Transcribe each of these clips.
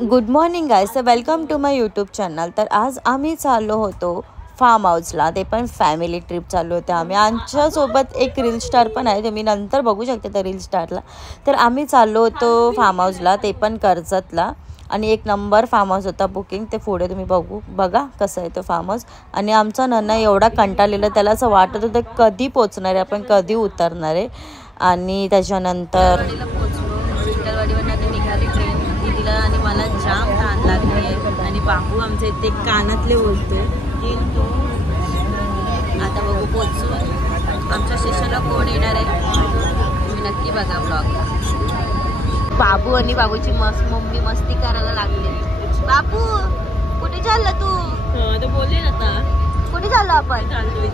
Good morning guys, तर welcome to my YouTube channel. तर आज आम्ही चाललो होतो फार्म हाऊसला, ते पण फॅमिली ट्रिप चालू होते आम्ही। आमच्यासोबत एक रील स्टार पण आहे, तुम्ही नंतर बघू शकता त्या रील स्टारला। तर आम्ही चाललो होतो फार्म हाऊसला, ते पण कर्जतला, आणि एक नंबर फार्म हाऊस होता बुकिंग। ते पुढे तुम्ही बघा कसं आहे तो फार्म हाऊस। आणि आमचा नन्ना एवढा कंटाळलेला, त्याला असं वाटत होतं कधी पोचणार आहे आपण, कधी उतरणार आहे। आणि त्याच्यानंतर निघाली ट्रेन दिदीला आणि मला जाम तहान लागली आहे। आणि बाबू आमच्या इथे कानातले बोलतोय तो आता बघू पोचून आमच्या स्टेशनला कोण येणार आहे तुम्ही नक्की बघा ब्लॉगला। बाबू आणि बाबूची मम्मी मस्ती करायला लागले। बाबू कुठे चालला तू? आता बोलले ना, आता कुठे चाललो आपण? चाललोय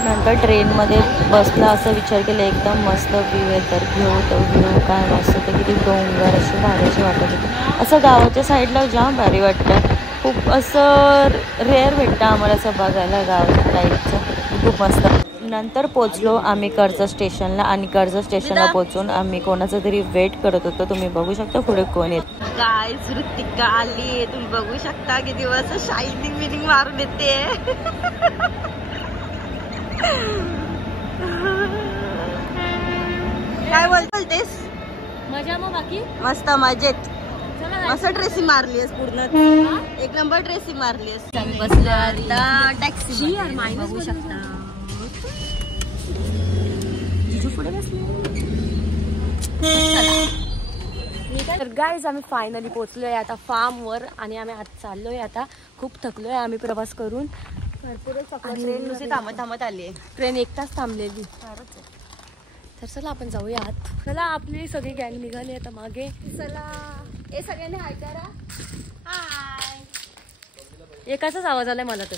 नंतर ट्रेनमध्ये बसला, असं विचार केला एकदम मस्त व्ह्यू आहे, तर घेऊ काय मस्त ते, किती डोंगर असे भारी असे वाटत होते। असं गावाच्या साईडला जाम भारी वाटतं, खूप असं रेअर भेटतं आम्हाला असं बघायला गावाच्या टाईपचं, खूप मस्त। नंतर पोचलो आम्ही कर्जत स्टेशनला, आणि कर्जत स्टेशनला पोचून आम्ही कोणाचं तरी वेट करत होतो। तुम्ही बघू शकता पुढे कोण येत। गाईज ऋतिका आली, तुम्ही बघू शकता किती दिवस शायनिंग बिनिंग मारून येते। काय बोलतेस? मजा मग बाकी मस्त मजेत, मस्त ड्रेसिंग मारलीस पूर्ण, एक नंबर ड्रेसिंग मारलीस। बसलो आता टॅक्सी, बघू शकता पुढे बसले। तर गाईज आम्ही फायनली पोहोचलोय आता फार्म वर, आणि आम्ही आज चाललोय, आता खूप थकलोय आम्ही प्रवास करून। ट्रेन नुसती थांबत आली आहे, ट्रेन 1 तास थांबलेली। तर चला आपण जाऊया आत। चला आपली सगळी गँग निघाली आता मागे। चला हे सगळ्यांनी हाय करा, हाय। एकाचाच आवाज आलाय मला तर,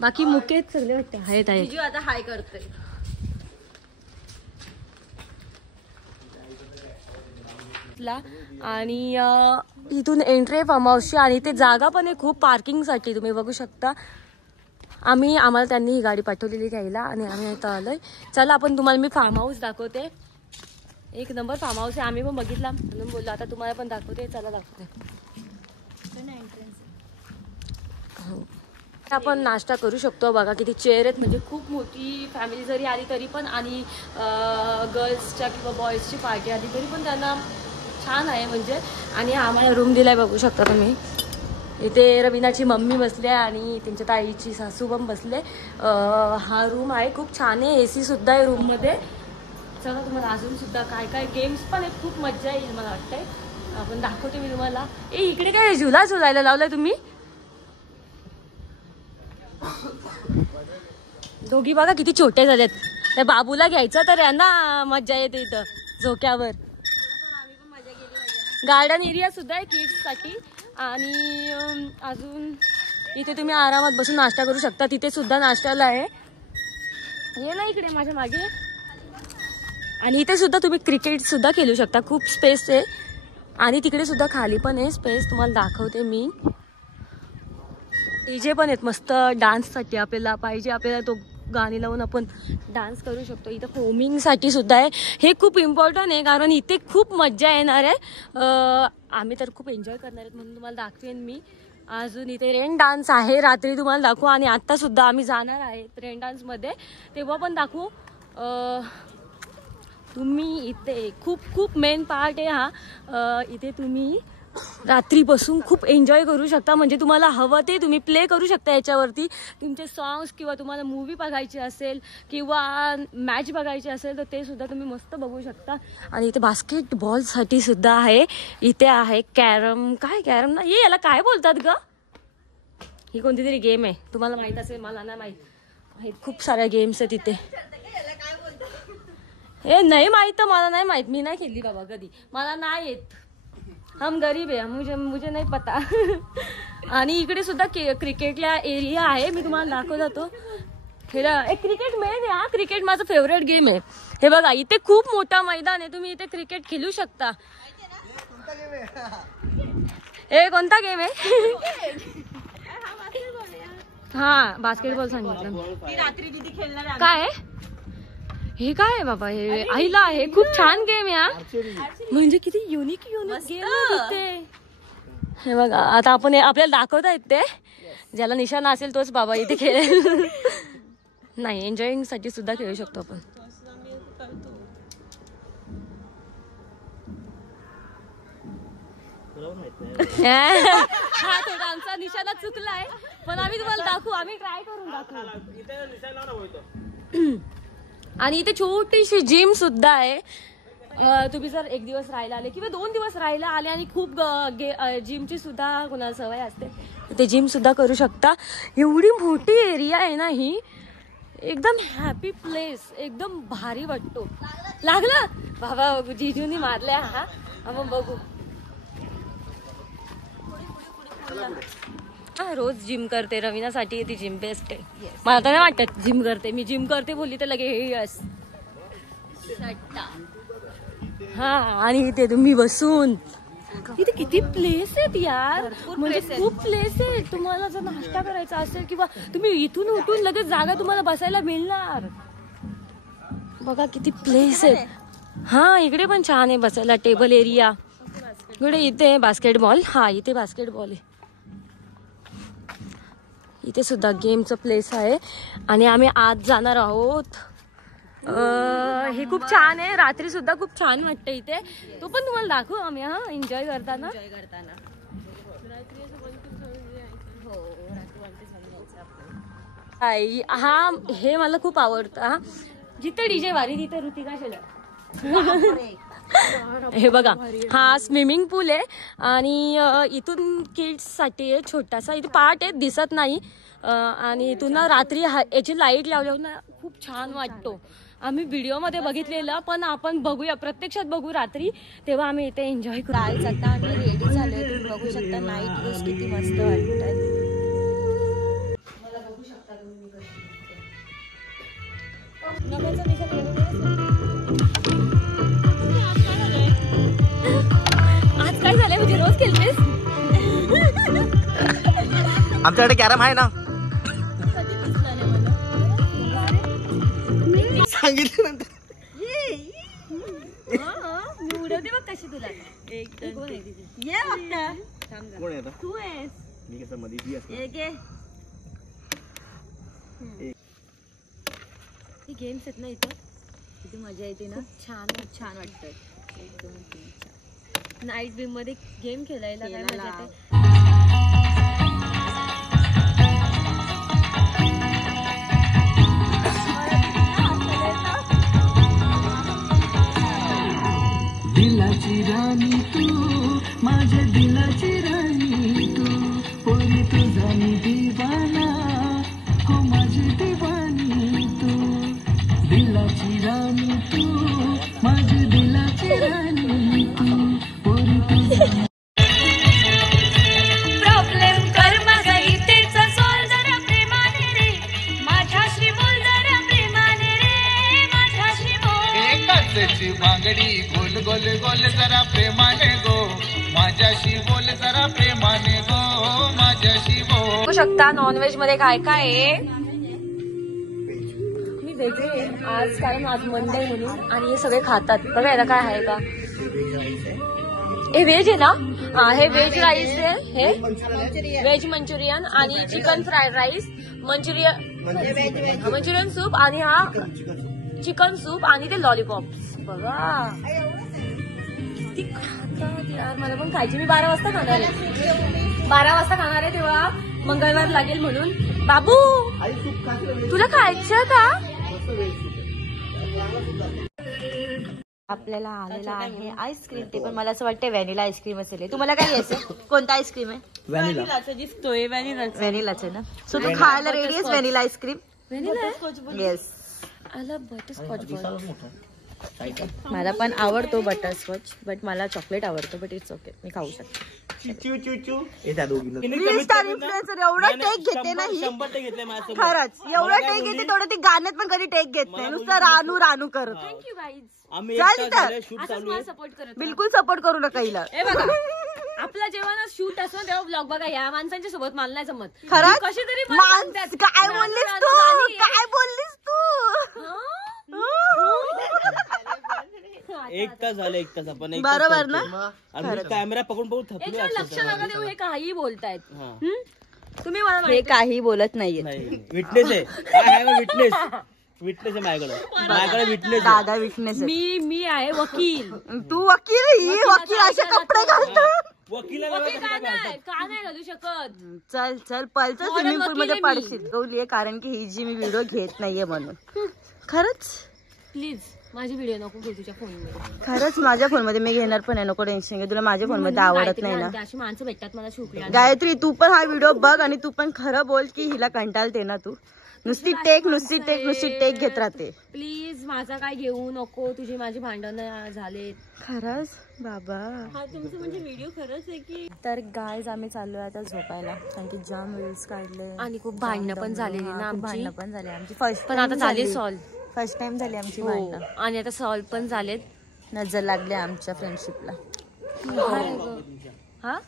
बाकी मुकेत सगळे वाटते आहेत आहे। बिजू आता हाय करतोय। आणि इथून एंट्री फार्म हाऊसची, आणि ते जागा पण आहे खूप पार्किंगसाठी, तुम्ही बघू शकता। आम्हाला त्यांनी ही गाडी पाठवलेली घ्यायला, आणि आम्ही इथं आलोय। चला आपण तुम्हाला मी फार्म हाऊस दाखवते, एक नंबर फार्म हाऊस आहे, आम्ही पण बघितला म्हणून बोललो आता तुम्हाला पण दाखवते। चला दाखवते। आपण नाश्ता करू शकतो, बघा किती चेअर आहेत, म्हणजे खूप मोठी फॅमिली जरी आली तरी पण, आणि गर्ल्सच्या किंवा बॉईजची पार्टी आली तरी पण त्यांना छान आहे म्हणजे। आणि आम्हाला रूम दिलाय, बघू शकता तुम्ही। इथे रवीनाची मम्मी बसली आहे, आणि त्यांच्या ताईची सासू पण बसले। हा रूम आहे, खूप छान आहे, AC सुद्धा आहे रूम मध्ये। चला तुम्हाला अजून सुद्धा काय काय गेम्स पण आहेत, खूप मजा येईल मला वाटतंय, आपण दाखवते मी तुम्हाला। इकडे काय झुलायला लावलाय तुम्ही? दोघी बघा किती छोटे झालेत, त्या बाबूला घ्यायचं तर यांना मजा येते इथं झोक्यावर। गार्डन एरिया सुद्धा आहे किड्स साठी, आणि अजून इथे तुम्ही आरामात बसून नाश्ता करू शकता, तिथे सुद्धा नाश्त्याला आहे, हे ना इकडे माझ्या मागे। आणि इथे सुद्धा तुम्ही क्रिकेट सुद्धा खेळू शकता, खूप स्पेस आहे, आणि तिकडे सुद्धा खाली पण आहे स्पेस, तुम्हाला दाखवते मी। डीजे पण आहेत मस्त डान्ससाठी, आपल्याला पाहिजे आपल्याला तो गाणी लावून आपण डान्स करू शकतो। इथं फोमिंगसाठी सुद्धा आहे, हे खूप इम्पॉर्टंट आहे, कारण इथे खूप मजा येणार आहे। आम्ही तर खूप एन्जॉय करणार आहेत म्हणून तुम्हाला दाखवेन मी। अजून इथे रेन डान्स आहे, रात्री तुम्हाला दाखवू, आणि आत्ता सुद्धा आम्ही जाणार आहे रेन डान्समध्ये, तेव्हा पण दाखवू। तुम्ही इथे खूप मेन पार्ट आहे हा, इथे तुम्ही रात्री बसून खूप एन्जॉय करू शकता, म्हणजे तुम्हाला हवं ते तुम्ही प्ले करू शकता याच्यावरती, तुमचे सॉंग्स, किंवा तुम्हाला मूवी बघायची असेल किंवा मॅच बघायची असेल तर ते सुद्धा तुम्ही मस्त बघू शकता। आणि इथे बास्केटबॉलसाठी सुद्धा आहे, इथे आहे कॅरम, कॅरम ना हे याला काय बोलतात ग, ही कोणती तरी गेम आहे, तुम्हाला माहित असेल, मला नाही माहित, खूप साऱ्या गेम्स आहेत इथे। हे नाही माहित, मला नाही माहित, मी नाही खेळली बाबा कधी, मला नाही येत, हम गरीब आहे, मुझे नाही पता। आणि इकडे सुद्धा क्रिकेटला एरिया आहे, मी तुम्हाला दाखवत जातो। क्रिकेट मेन आहे हा, क्रिकेट माझं फेवरेट गेम आहे। हे बघा इथे खूप मोठा मैदान आहे, तुम्ही इथे क्रिकेट खेळू शकता। हे कोणता गेम आहे? हा बास्केटबॉल सांगितलं, रात्री किती खेळणार काय? हे काय आहे बाबा, हे आईला आहे. खूप छान गेम या, म्हणजे किती युनिक गेम दिसते. हे बघा, आता आपण आपल्याला दाखवता येत ते, ज्याला निशाणा असेल तोच बाबा इथे खेळेल. नाही, एन्जॉयिंग साठी सुद्धा खेळू शकतो आपण. हा थोडा आमचा निशाणा चुकलाय, पण आम्ही तुम्हाला दाखवू, आम्ही ट्राय करून दाखवू. आणि इथे छोटीशी जिम सुद्धा आहे. तुम्ही जर एक दिवस राहायला आले किंवा 2 दिवस राहायला आले आणि खूप जिमची सुद्धा कोणाला सवय असते, ते जिम सुद्धा करू शकता. एवढी मोठी एरिया आहे ना ही, एकदम हॅपी प्लेस, एकदम भारी वाटतो. लागला बाबा, जिजूनी मारल्या. हा आपण बघू. हा, रोज जिम करते, रवीनासाठी ती जिम बेस्ट आहे. मला तर नाही वाटत जिम करते, मी जिम करते बोलली तर लगे यस. हा, आणि इथे तुम्ही बसून, इथे किती प्लेस आहेत यार, म्हणजे खूप प्लेस आहे. तुम्हाला जर नाश्ता करायचा असेल किंवा तुम्ही इथून उठून लगेच जागा तुम्हाला बसायला मिळणार. बघा किती प्लेस आहेत. हा, इकडे पण छान आहे बसायला, टेबल एरिया. इकडे इथे बास्केटबॉल, हा इथे बास्केटबॉल आहे. इथे सुद्धा गेमचं प्लेस आहे. आणि आम्ही आज जाणार आहोत. हे खूप छान आहे, रात्री सुद्धा खूप छान वाटतं इथे. तो पण तुम्हाला दाखवू आम्ही. हा, एन्जॉय करताना. हा, हे मला खूप आवडतं. हा, जिथे डीजे वारी तिथे ऋतिका शेलार. हे बघा, हा स्विमिंग पूल आहे आणि इथून किड्स साठी आहे छोटासा. इथे पार्ट आहे, दिसत नाही. आणि इथून ना रात्री याची लाईट लावल्यावर ना खूप छान वाटतो. आम्ही व्हिडिओमध्ये बघितलेलं, पण आपण बघूया, प्रत्यक्षात बघू रात्री, तेव्हा आम्ही इथे एन्जॉय करू. आता आम्ही रेडी झालोय, तुम्ही बघू शकता नाईट व्ह्यूज किती मस्त वाटतात. मला बघू शकता तुम्ही आज काय झालंय, म्हणजे रोज खेळतेस? आमच्याकडे कॅरम आहे ना, सांगितलं नंतर. मी उडवते बघ कशी तुला. ये बघता, कोण आहे तू आहेस. मी कसं मध्ये ती असते. ही गेम्स आहेत ना इथं, किती मजा येते ना. छान छान वाटतं एकदम. नाईट बीम मध्ये गेम खेळायला काय मजा येते. दिलाची राणी तू, माझ्या दिलाची राणी तू, पोरी तुझा मी दिवाना, हो माझी दिवानी तू. दिलाची राणी तू, माझी दिलाची राणी तू, पोरी तुझा. प्रॉब्लेम कर माझा इथेचा सॉल्व जरा प्रेमाने रे, माझ्याशी बोल जरा प्रेमाने रे, माझ्याशी बोल. काचेची बांगडी गोल गोल गोल जरा प्रेमाने गो, माझ्याशी बोल जरा प्रेमाने गो, माझ्याशी बोल. बघू शकता नॉनव्हेज मध्ये काय काय आहे. मी व्हेज आहे आज, कारण आज मंडे म्हणून, आणि हे सगळे खातात. बघा याला काय आहे का. हे व्हेज आहे ना. हा, हे व्हेज राईस आहे, हे व्हेज मंचुरियन आणि chicken fried rice, Manchurian soup, आणि हा चिकन सूप, आणि ते लॉलीपॉप्स. बघा किती खातात यार, मला पण खायची. मी 12 वाजता खाणार आहे, 12 वाजता खाणार आहे, तेव्हा मंगळवार लागेल म्हणून. बाबू तुला खायचं का. आपल्याला आलेला आहे आईस्क्रीम. ते पण मला असं वाटतं व्हॅनिला आईस्क्रीम असेल. तुम्हाला काय घ्यायचं, कोणता आईस्क्रीम आहे. व्हॅनिलाच आहे ना. सो तू खायला रेडी आहेस vanilla ice cream. Vanilla yes. I love butterscotch. मला पण आवडतो बटरस्कॉच, बट मला चॉकलेट आवडतो. बट इट्स ओके, मी खाऊ शकते. एवढा टेक घेते नाही खरंच, एवढा टेक घेते तेवढं ती गाण्यात पण कधी टेक घेत नाही, नुसतं रानू रानू करत. Thank you guys. सपोर्ट करत, बिलकुल सपोर्ट करू नका हिला. आपला जेव्हा शूट असतो तेव्हा ब्लॉग बघा, या माणसांच्या सोबत मला नाही जमत. खरंच कशी तरी काय बोललीस तू, काय बोललीस तू. एक तास झालं, एक तास आपण बरोबर ना. आणि कॅमेरा पकडून बघू थकलो. लक्ष नका देऊ, हे काही बोलतायत. तुम्ही मला हे काही बोलत नाहीये. विटनेस आहे. काय आहे विटनेस? विटनेस आहे माझ्याकडे विटनेस. दादा विटनेस. मी आहे वकील. तू वकील, ही वकील असे कपडे घालतो. वकिलाला का नाही घालू शकत? चल चल पळच स्विमिंग पूल मध्ये पडशील गौली, कारण की ही जी मी व्हिडिओ घेत नाहीये म्हणून. खरंच प्लीज माझी व्हिडिओ नको घे तुझ्या फोन मध्ये. खरंच माझ्या फोन मध्ये मी घेणार पण आहे, नको टेन्शन घे. तुला माझ्या फोन मध्ये आवडत नाही ना. अशी माणसं भेटतात मला शोकला. गायत्री तू पण हा व्हिडिओ बघ आणि तू पण खरं बोल की हिला कंटाळते ना तू. नुसती टेक घेत राहते. प्लीज माझा काय घेऊ नको, तुझी माझी भांडणं झालेत. खरंच बाबा. हा तुमचं म्हणजे व्हिडिओ खरंच आहे की. तर गाईज आम्ही चाललोय आता झोपायला, कारण की जाम रील्स काढले आणि खूप भांडणं पण झालेली ना आमची. भांडणं पण झाली आमची. फर्स्ट पण आता झाली सॉल्व. फर्स्ट टाइम झाली आमची भांडणं. आणि आता सॉल्व पण झालेत. नजर लागले आमच्या फ्रेंडशिपला. हा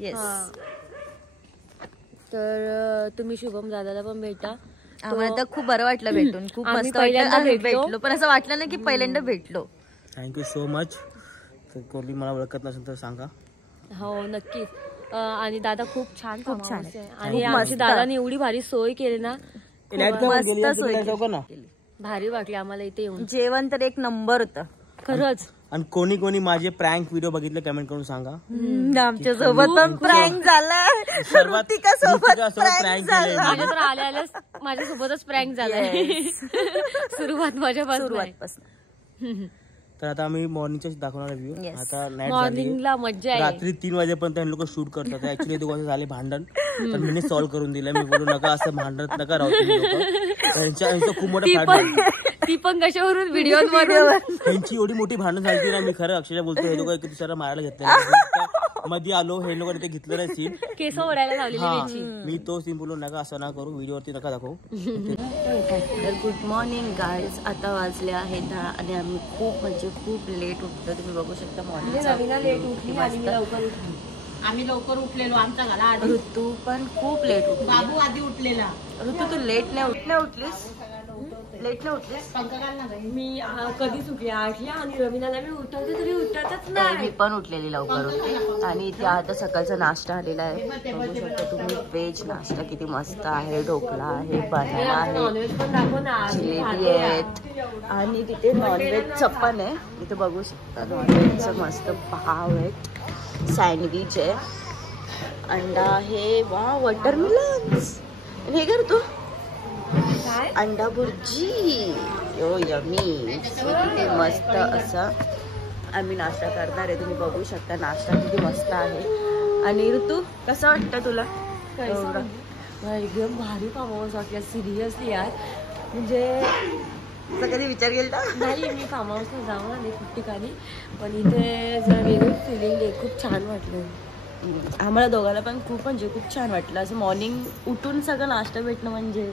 येस. तर तुम्ही शुभम दादाला पण भेटा. आम्हाला तर खूप बरं वाटलं भेटून. खूप मस्त पहिल्यांदा भेटलो, पण असं वाटलं ना की पहिल्यांदा भेटलो. Thank you so much. कोणी मला ओळखत नसेल तर सांगा. हो नक्कीच. आणि दादा खूप छान आहे. आणि आमच्या दादाने एवढी भारी सोय केली ना, भारी वाटली आम्हाला इथे येऊन. जेवण तर एक नंबर होतं खरंच. आणि कोणी कोणी माझे प्रँक व्हिडिओ बघितले कमेंट करून सांगा. आमच्या सोबत पण प्रँक झाला. सोबत प्रँक माझ्या तर आल्या माझ्यासोबतच प्रँक झाला. सुरुवात माझ्यापासून. तर आता आम्ही मॉर्निंगच्या दाखवणार व्ह्यू. आता नाईट मॉर्निंगला मजा आहे. रात्री 3 वाजेपर्यंत लोक शूट करतात. ऍक्च्युली 2 वाजता झाले भांडण, तर मी सॉल्व्ह करून दिलं. मी बोलू नका असं भांडण नका राहू तुम्ही लोक. त्यांचं खूप मोठं फाईट. ती पण कशावरून व्हिडिओ त्यांची एवढी मोठी भांडण झाली ना, मी खरं अक्षरशः बोलतो हे लोक एक दुसऱ्याला मारायला घेतले. मध्ये आलो हे लोक ते घेतलं नाही सीन, केस ओढायला लावलेली. मी तो सीन बोलू नका असं ना करू, व्हिडिओवरती नका दाखवू. तर गुड मॉर्निंग गाईज. आता वाजले आहे 10 आणि आम्ही खूप म्हणजे खूप लेट उठतो. तुम्ही बघू शकता मॉर्निंगला लेट उठली आणि लवकर उठली. आम्ही लवकर उठलेलो आमच्या घरात. ऋतू पण खूप लेट उठली. बाबू आधी उठलेला. ऋतू तू लेट नाही उठलीस. मी कधीच उठली 8ला आणि रवीनाला मी उठवते तरी उठतच नाही. मी पण उठलेली लवकर होते. आणि इथे आता सकाळचा नाश्ता आलेला आहे. बघू शकता तुम्ही. व्हेज नाश्ता किती मस्त आहे. ढोकळा आहे, बनाना आहे, जिलेबी आहेत आणि तिथे नॉनव्हेजचं पण आहे. इथे बघू शकता नॉनव्हेजचं मस्त पाव आहे, सँडविच आहे, अंडा आहे. वा वॉटरमेलन्स. हे करतो अंडा भुर्जी. ओ यमी. किती मस्त असं आम्ही नाश्ता करणार आहे. तुम्ही बघू शकता नाश्ता किती मस्त आहे. आणि ऋतू कसं वाटतं तुला? एकदम भारी फार्म हाऊस वाटलं सिरियसली यार. म्हणजे कधी विचार केला नाही मी फार्म हाऊसला जाऊन आले खूप ठिकाणी, पण इथे जरा वेगळी फिलिंग आहे. खूप छान वाटलं आम्हाला दोघांना पण. खूप म्हणजे खूप छान वाटलं. असं मॉर्निंग उठून सगळं नाश्ता भेटणं म्हणजे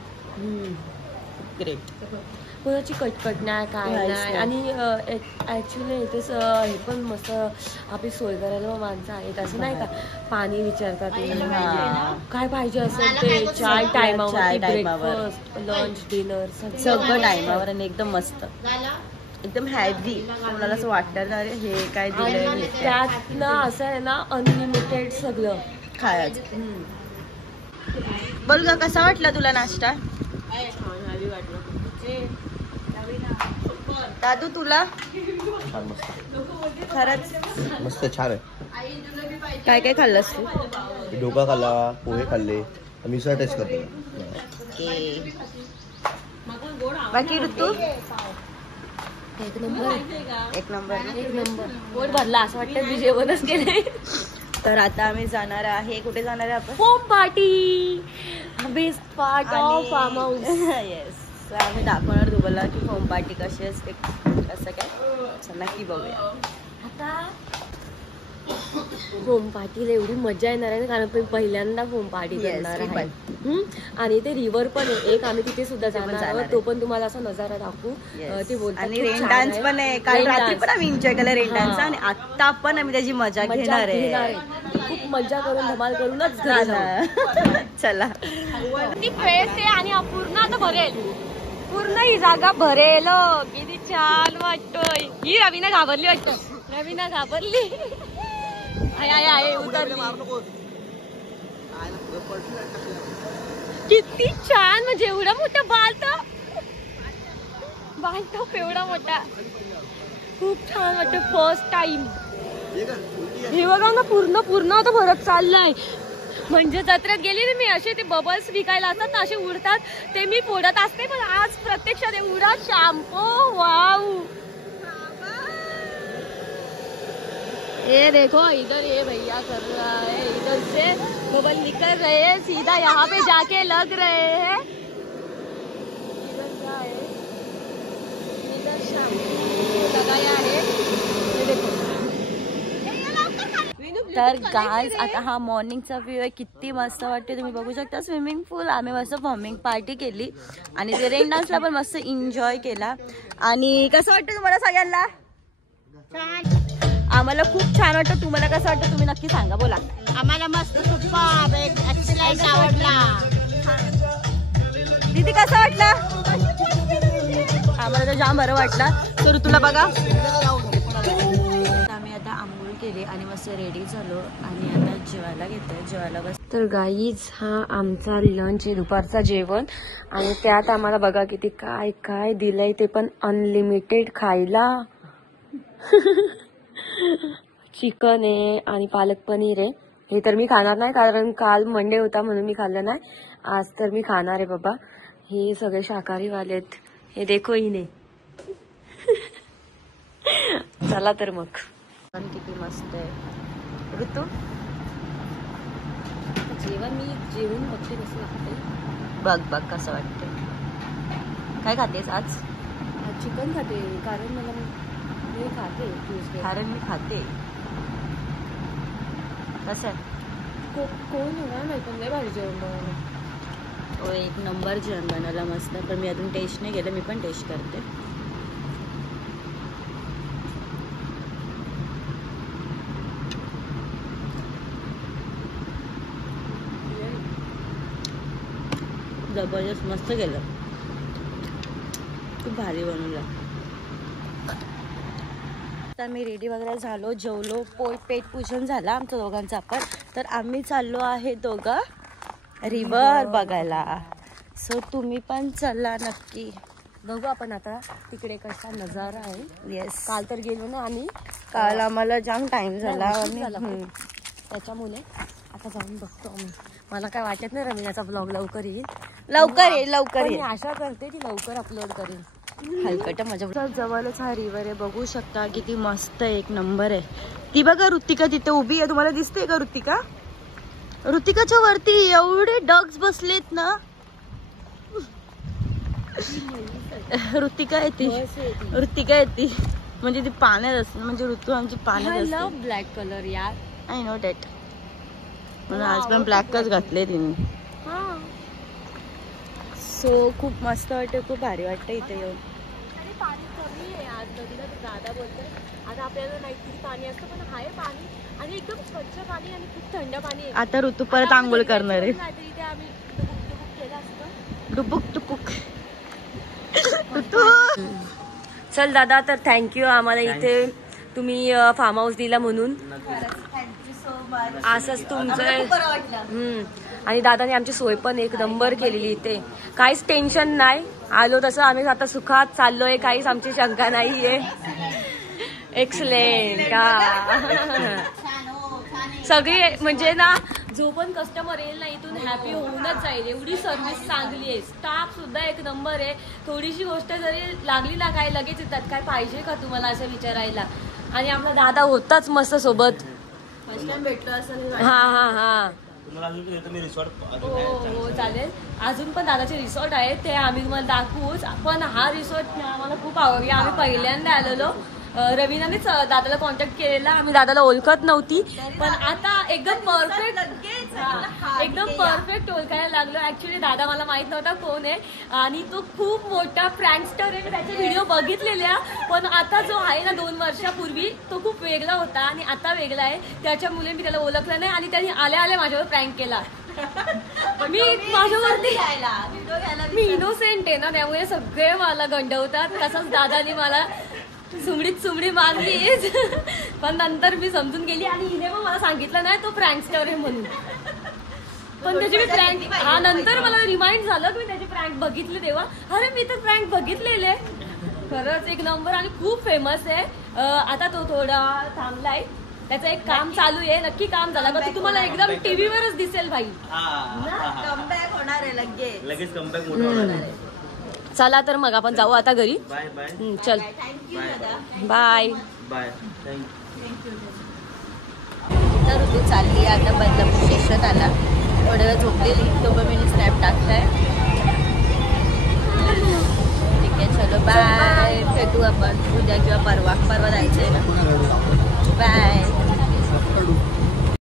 ग्रेट. कोणाची कटकट नाही काय नाही. आणि ऍक्च्युली इथेच हे पण मस्त आपली सोय करायला माणसं आहेत. असं नाही का पाणी विचारतात काय पाहिजे असेल ते. चाय टायमावर, ब्रेकफास्ट, लंच, डिनर सगळं टायमावर. आणि एकदम मस्त एकदम हॅवी. कोणाला असं वाटतं ना हे काय दिलं. त्यात ना असं आहे ना अनलिमिटेड सगळं खायचं. बोल ग कसा वाटला तुला नाश्ता? दादू तुला? खरंच मस्त छान आहे. काय काय खाल्लंस तू? ढोका खाल्ला, पोहे खाल्ले, मिसळ टेस्ट करतो. बाकी ऋतू? एक नंबर. पोट भरला असं वाटतं मी जेवणच केलंय. तर आता आम्ही जाणार आहे. कुठे जाणार आहे आपण? Home party. Best part of farm house. Yes. आम्ही दाखवणार तुम्हाला की होम पार्टी कशी असते कसं काय. नक्की बघूया. आता होम पार्टीला एवढी मजा येणार आहे ना, कारण मी पहिल्यांदा होम पार्टी करणार आहे. आणि ते रिव्हर पण आहे एक, आम्ही तिथे सुद्धा जाणार आहोत. तो पण तुम्हाला असा नजारा दाखवू. ते बोलतात आणि रेन डान्स पण आहे. काल रात्री पण आम्ही एन्जॉय केला रेन डान्स. आणि आता पण आम्ही त्याची मजा घेणार आहे. खूप मजा करून धमाल करूनच चला. ती फ्रेश आहे आणि अपूर्ण आता भरेल. पूर्ण ही जागा भरेल. किती छान वाटतोय. ही रवीना घाबरली वाटतं. रवीना घाबरली. आहे उतरली. किती छान, म्हणजे एवढा मोठा बालटॉप एवढा मोठा. खूप छान वाटतं. फर्स्ट टाइम हे बघा ना, पूर्ण आता भरत चाललंय. म्हणजे जत्रेत गेली ना मी, असे ते बबल्स विकायला असतात ना, असे उडतात, ते मी फोडत असते. पण आज प्रत्यक्षात एवढा शॅम्पू. वाव. ये देखो इधर ये भैया कर रहा है, इधर से बबल निकल रहे हैं, सीधा यहाँ पे जाके लग रहे हैं. इधर क्या है, इधर शैम्पू लगाया है, ये देखो. तर गाईज आता हा मॉर्निंगचा व्ह्यू आहे. किती मस्त वाटते, तुम्ही बघू शकता. स्विमिंग पूल, आम्ही मस्त फॉर्मिंग पार्टी केली आणि ते रेन डान्सला पण मस्त एन्जॉय केला. आणि कसं वाटतं तुम्हाला सगळ्यांना? आम्हाला खूप छान वाटतं. तुम्हाला कसं वाटतं तुम्ही नक्की सांगा. बोला. आम्हाला मस्त एक्सलेंट आवडला. दीदी कसं वाटलं? आम्हाला तर जाम बरं वाटलं. तर तुला बघा, आम्ही आता आंघोळ केली आणि मस्त रेडी झालो आणि आता जेवायला घेतोय. जेवायला बस. तर गाईज हा आमचा लंच आहे, दुपारचा जेवण. आणि त्यात आम्हाला बघा किती काय काय दिलंय, ते पण अनलिमिटेड खायला. चिकन आहे आणि पालक पनीर आहे. हे तर मी खाणार नाही, कारण काल मंडे होता म्हणून मी खाल्लं नाही. आज तर मी खाणार आहे बाबा. हे सगळे शाकाहारी वाले आहेत. हे देखो हिने. चला तर मग. पण किती मस्त आहे. ऋतू मी जेवण बघते कसं लागते. बघ कसं वाटतंय. काय खातेस आज? चिकन खाते, कारण मला मी खाते. कारण मी खाते. कसं आहे? कोण नाही पण लय भारी जेवण बनवलं. हो, एक नंबर जेवण बनवला मस्त. पण मी अजून टेस्ट नाही केलं, मी पण टेस्ट करते. जबरदस्त मस्त केलं, खूप भारी बनवलं. तर मी रेडी वगैरे झालो, जेवलो, पेट पूजन झालं आमचं दोघांचं पण. तर आम्ही चाललो आहे दोघं रिव्हर बघायला. सो तुम्ही पण चला नक्की. बघू आपण आता तिकडे कसा नजारा आहे. येस, काल तर गेलो ना आम्ही. काल आम्हाला जाम टाइम झाला त्याच्यामुळे आता जाऊन बघतो आम्ही. मला काय वाटत नाही रवीनाचा ब्लॉग लवकर येईल. लवकर मी आशा करते ती लवकर अपलोड करेल. हलकट माझ्या जवळच हा रिव्हर आहे, बघू शकता किती मस्त एक नंबर आहे. ती बघा ऋतिका तिथे उभी आहे, तुम्हाला दिसते का ऋतिका? ऋतिकाच्या वरती एवढे डग्स बसलेत ना. ऋतिका येते म्हणजे ती पाण्यात असते, म्हणजे ऋतू आमची पाण्यात असते. ब्लॅक कलर यार, आय नो दॅट. म्हणून आज पण ब्लॅकच घातले तिने. सो खूप मस्त वाटतं, खूप भारी वाटतं इथे येऊन. आणि पाणी कमी आहे आज नदीला, दादा बोलतोय. आता आपल्याला नाही किती पाणी असतं, पण आहे पाणी आणि एकदम स्वच्छ पाणी आणि खूप थंड पाणी आहे. आता ऋतू परत आंघोळ करणार आहे. इथे आम्ही टुपुक केलं असतं. टुपुक ऋतू. चल दादा, तर थँक्यू आम्हाला इथे तुम्ही फार्म हाऊस दिला म्हणून. असंच तुमचं. आणि दादाने आमची सोय पण एक नंबर केलेली इथे. काहीच टेन्शन नाही, आलो तसं आम्ही आता सुखात चाललोय, काहीच आमची शंका नाहीये. एक्सलेंट का सगळे म्हणजे ना, जो पण कस्टमर येईल ना इथून हॅपी होऊनच जाईल. एवढी सर्व्हिस चांगली आहे, स्टाफ सुद्धा एक नंबर आहे. थोडीशी गोष्ट जरी लागली ना, काय लगेच येतात, काय पाहिजे का तुम्हाला असं विचारायला. आणि आपला दादा होताच मस्त सोबत. फर्स्ट टाइम भेटलो असं. हा हो चालेल. अजून पण दादाचे रिसॉर्ट आहेत, ते आम्ही तुम्हाला दाखवूच. पण हा रिसॉर्ट आम्हाला खूप आवडला. आम्ही पहिल्यांदा आलेलो, रवीनानेच दादाला कॉन्टॅक्ट केलेला. आम्ही दादाला ओळखत नव्हती, पण आता एकदम परफेक्ट ओळखायला लागलो. ऍक्च्युली दादा मला माहित नव्हता कोण आहे, आणि तो खूप मोठा फ्रँकस्टर आहे. त्याचे व्हिडिओ बघितलेल्या, पण आता जो आहे ना 2 वर्षापूर्वी, तो खूप वेगळा होता आणि आता वेगळा आहे. त्याच्यामुळे मी त्याला ओळखलं नाही आणि त्याने आल्या माझ्यावर प्रँक केला. मी माझ्यावरती मी इनोसेंट आहे ना, त्यामुळे सगळे मला गंडवतात. तसंच दादानी मला सुमडी मारली. पण नंतर मी समजून गेली आणि हिने पण मला सांगितलं नाही तो प्रँकस्टर आहे म्हणून. पण त्याची मी प्रँक नंतर मला रिमाइंड झालं की मी त्याची प्रँक बघितली तेव्हा. अरे मी तर प्रँक बघितलेले. खरंच एक नंबर आणि खूप फेमस आहे. आता तो थोडा थांबलाय, त्याचं एक काम चालू आहे. नक्की काम झालं का तो तुम्हाला एकदम टीव्हीवरच दिसेल भाई. कमबॅक होणार आहे लगेच कमबॅक मोठा होणार आहे. चला तर मग आपण जाऊ आता घरी. बाय बाय चल बाय बाय. तर ऋतू चालली आता बदलापूर स्टेशनात आला. थोड्या वेळ झोपलेली, तो पण मी स्नॅप टाकलाय. ठीक आहे, चलो बाय. भेटू आपण उद्या किंवा परवा जायचंय ना. बाय.